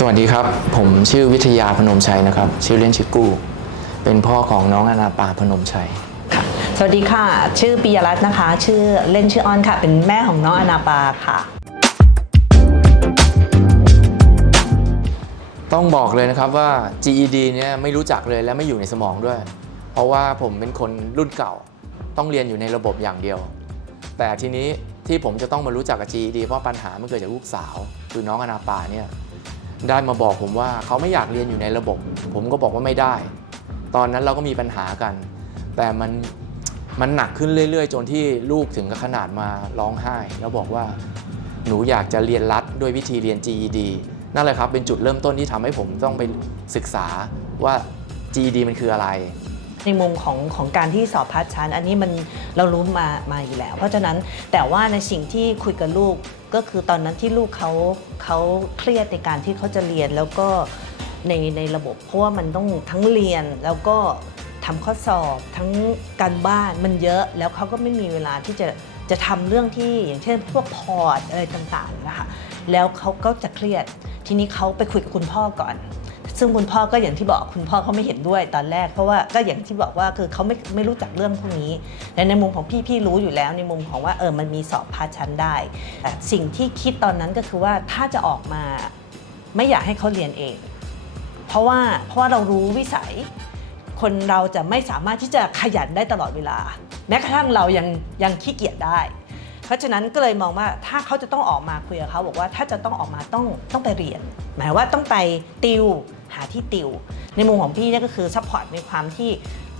สวัสดีครับ ผมชื่อวิทยาพนมชัยนะครับ ชื่อเล่นชื่อกู้ เป็นพ่อของน้องอนาปาพนมชัยค่ะสวัสดีค่ะ ชื่อปิยรัตน์นะคะ ชื่อเล่นชื่อออนค่ะ เป็นแม่ของน้องอนาปาค่ะ ต้องบอกเลยนะครับว่า GED เนี่ยไม่รู้จักเลยและไม่อยู่ในสมองด้วย เพราะว่าผมเป็นคนรุ่นเก่า ต้องเรียนอยู่ในระบบอย่างเดียว แต่ทีนี้ที่ผมจะต้องมารู้จักกับ GED เพราะปัญหามันเกิดจากลูกสาว คือน้องอนาปาเนี่ย ได้มาบอกผมว่าเขาไม่อยากเรียนอยู่ในระบบ ผมก็บอกว่าไม่ได้ ตอนนั้นเราก็มีปัญหากัน แต่มันมันหนักขึ้นเรื่อย ๆ จนที่ลูกถึงกับขนาดมาร้องไห้ แล้วบอกว่าหนูอยากจะเรียนรัดด้วยวิธีเรียน GED นั่นแหละครับเป็นจุดเริ่มต้นที่ทำให้ผมต้องไปศึกษาว่า GED มันคืออะไร ในมุมของของการที่สอบพาร์ทชั้น อันนี้มันเรารู้มามาอยู่แล้ว เพราะฉะนั้นแต่ว่าในสิ่งที่คุยกับลูกก็คือตอนนั้นที่ลูกเขาเขาเครียดในการที่เขาจะเรียนแล้วก็ในในระบบเพราะว่ามันต้องทั้งเรียนแล้วก็ทำข้อสอบทั้งการบ้านมันเยอะ แล้วเขาก็ไม่มีเวลาที่จะจะทำเรื่องที่อย่างเช่นพวกพอร์ตอะไรต่างๆนะคะแล้วเขาก็จะเครียดทีนี้เขาไปคุยกับคุณพ่อก่อน ซึ่งคุณพ่อก็อย่างที่บอกคุณพ่อเขาไม่เห็นด้วยตอนแรกเพราะว่าก็อย่างที่บอกว่าคือเขาไม่ไม่รู้จักเรื่องพวกนี้แต่ในมุมของพี่พี่รู้อยู่แล้วในมุมของว่าเออมันมีสอบพาชั้นได้แต่สิ่งที่คิดตอนนั้นก็คือว่าถ้าจะออกมาไม่อยากให้เขาเรียนเอง เพราะว่าเพราะว่าเรารู้วิสัย คนเราจะไม่สามารถที่จะขยันได้ตลอดเวลา แม้กระทั่งเรายังยังขี้เกียจได้ เพราะฉะนั้นก็เลยมองว่าถ้าเขาจะต้องออกมาคุยกับเขาบอกว่าถ้าจะต้องออกมาต้องต้องไปเรียน หมายว่าต้องไปติวหาที่ติว ในมุมของพี่เนี่ยก็คือซัพพอร์ตในความที่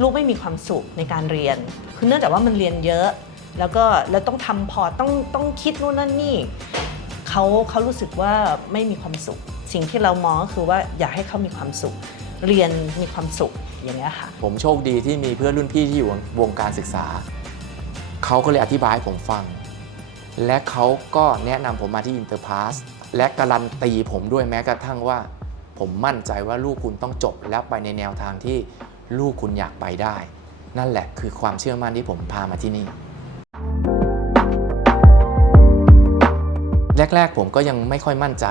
ลูกไม่มีความสุขในการเรียน คือเนื่องจากว่ามันเรียนเยอะ แล้วก็แล้วต้องทำพอตต้องต้องคิดนู่นนั่นนี่เขาเขารู้สึกว่าไม่มีความสุข สิ่งที่เรามองก็คือว่าอยากให้เขามีความสุข เรียนมีความสุขอย่างเงี้ยค่ะผมโชคดีที่มีเพื่อนรุ่นพี่ที่อยู่วงการศึกษา เขาก็เลยอธิบายให้ผมฟัง และเขาก็แนะนำผมมาที่อินเตอร์พาสและการันตีผมด้วยแม้กระทั่งว่า ผมมั่นใจว่าลูกคุณต้องจบแล้วไปในแนวทางที่ลูกคุณอยากไปได้ นั่นแหละคือความเชื่อมั่นที่ผมพามาที่นี่ แรก ๆ ผมก็ยังไม่ค่อยมั่นใจ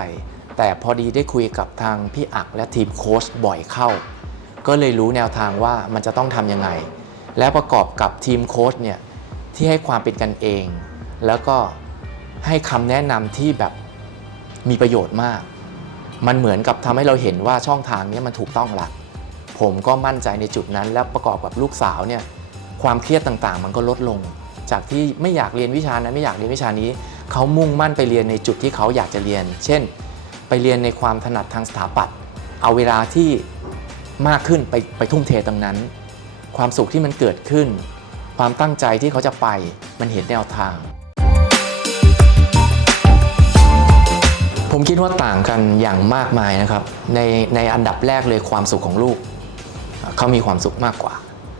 แต่พอดีได้คุยกับทางพี่อักและทีมโค้ชบ่อยเข้า ก็เลยรู้แนวทางว่ามันจะต้องทำยังไง และประกอบกับทีมโค้ชเนี่ยที่ให้ความเป็นกันเอง แล้วก็ให้คำแนะนำที่แบบมีประโยชน์มาก มันเหมือนกับทำให้เราเห็นว่าช่องทางนี้มันถูกต้องละผมก็มั่นใจในจุดนั้น และประกอบกับลูกสาวเนี่ยความเครียดต่างๆ มันก็ลดลง จากที่ไม่อยากเรียนวิชานั้นไม่อยากเรียนวิชานี้ เขามุ่งมั่นไปเรียนในจุดที่เขาอยากจะเรียน เช่น ไปเรียนในความถนัดทางสถาปัตย์เอาเวลาที่มากขึ้นไปไปทุ่มเทตรงนั้น ความสุขที่มันเกิดขึ้น ความตั้งใจที่เขาจะไปมันเห็นแนวทาง ดว่าต่างกันอย่างมากมายนะครับ ในในอันดับแรกเลยความสุขของลูก เขามีความสุขมากกว่า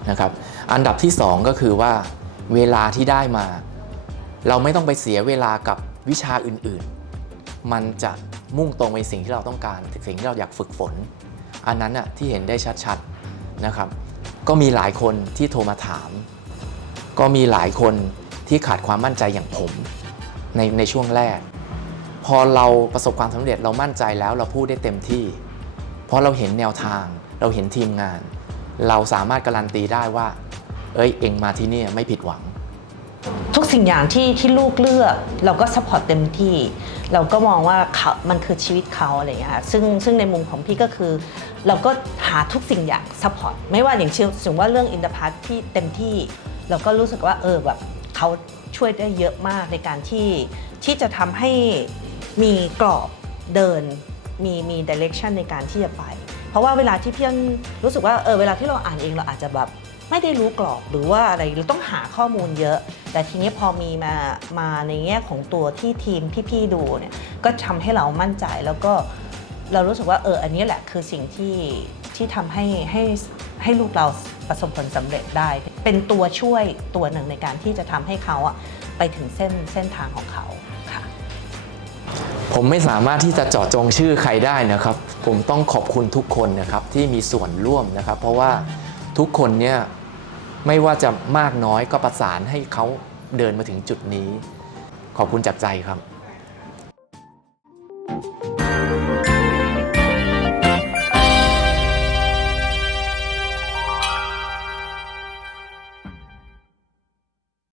นะครับ อันดับที่สองก็คือว่าเวลาที่ได้มา เราไม่ต้องไปเสียเวลากับวิชาอื่นๆ มันจะมุ่งตรงไปสิ่งที่เราต้องการสิ่งที่เราอยากฝึกฝน อันนั้นน่ะที่เห็นได้ชัดๆนะครับ ก็มีหลายคนที่โทรมาถาม ก็มีหลายคนที่ขาดความมั่นใจอย่างผมในในช่วงแรก พอเราประสบความสำเร็จเรามั่นใจแล้วเราพูดได้เต็มที่ เพราะเราเห็นแนวทาง เราเห็นทีมงาน เราสามารถการันตีได้ว่า เอ้ยเองมาที่นี่ไม่ผิดหวัง ทุกสิ่งอย่างที่ที่ลูกเลือก เราก็สปอร์ตเต็มที่ เราก็มองว่าเขามันคือชีวิตเขาอะไรอย่างเงี้ยค่ะซึ่งซึ่งในมุมของพี่ก็คือ เราก็หาทุกสิ่งอย่างสปอร์ตไม่ว่าอย่างเช่นสมมติว่าเรื่องอินเตอร์พาร์ที่เต็มที่ เราก็รู้สึกว่าเออแบบเขาช่วยได้เยอะมากในการที่ที่จะทำให้ มีกรอบเดินมีมีดิเรกชันในการที่จะไป เพราะว่าเวลาที่เพี่อนรู้สึกว่าเออเวลาที่เราอ่านเองเราอาจจะแบบไม่ได้รู้กรอบหรือว่าอะไรเราต้องหาข้อมูลเยอะ แต่ทีนี้พอมีมามาในแง่ของตัวที่ทีมพี่ๆดูเนี่ยก็ทำให้เรามั่นใจแล้วก็เรารู้สึกว่าเอออันนี้แหละคือสิ่งที่ที่ทำให้ให้ให้ลูกเราประสบผลสำเร็จได้ เป็นตัวช่วยตัวหนึ่งในการที่จะทำให้เขาอะไปถึงเส้นเส้นทางของเขาค่ะ ผมไม่สามารถที่จะเจาะจงชื่อใครได้นะครับ ผมต้องขอบคุณทุกคนนะครับที่มีส่วนร่วมนะครับ เพราะว่าทุกคนเนี่ยไม่ว่าจะมากน้อยก็ประสานให้เขาเดินมาถึงจุดนี้ ขอบคุณจากใจครับ